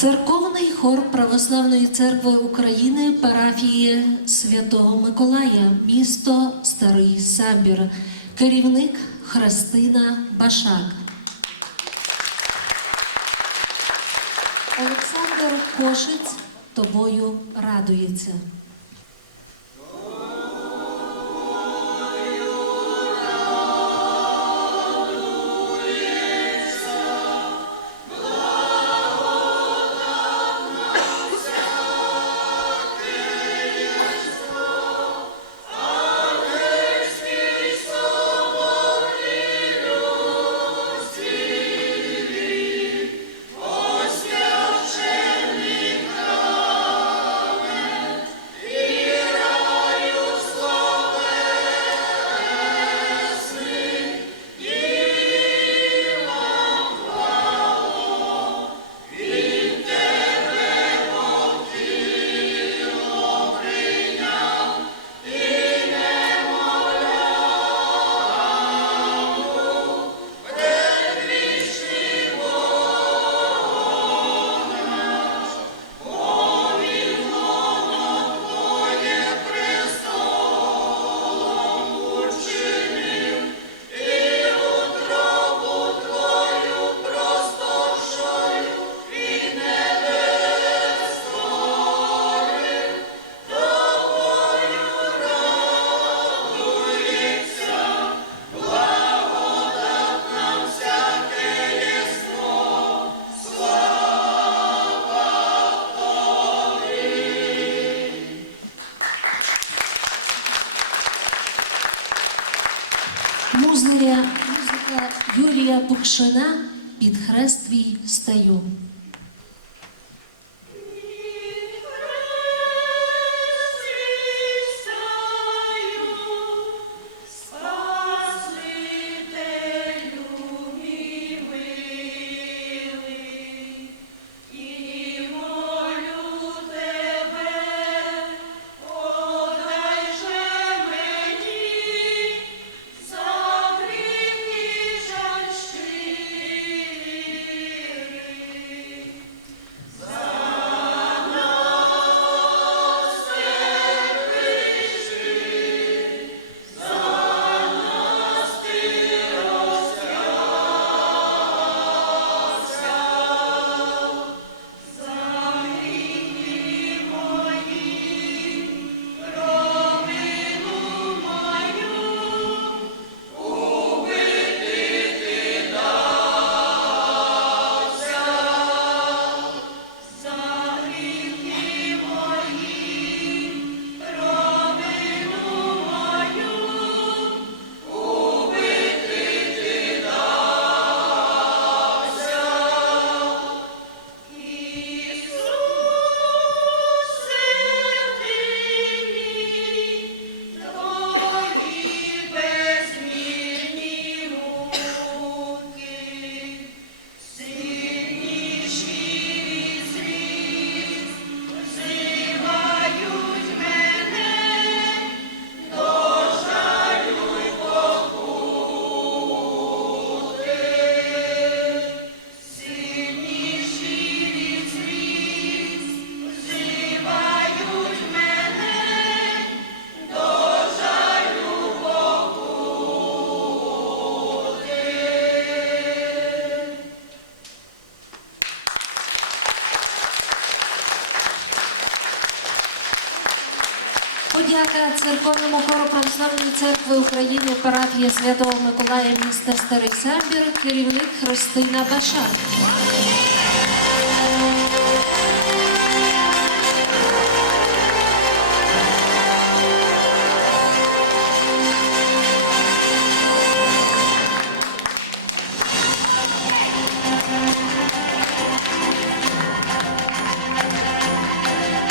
Церковний хор Православної церкви України парафії Святого Миколая, місто Старий Самбір, керівник Христина Башак. Олександр Кошиць тобою радується. Музика, Юрія Букшина під хрест твій стаю. Подяка церковному хору Православної церкви України парафія Святого Миколая міста Старий Самбір, керівник Христина Башак.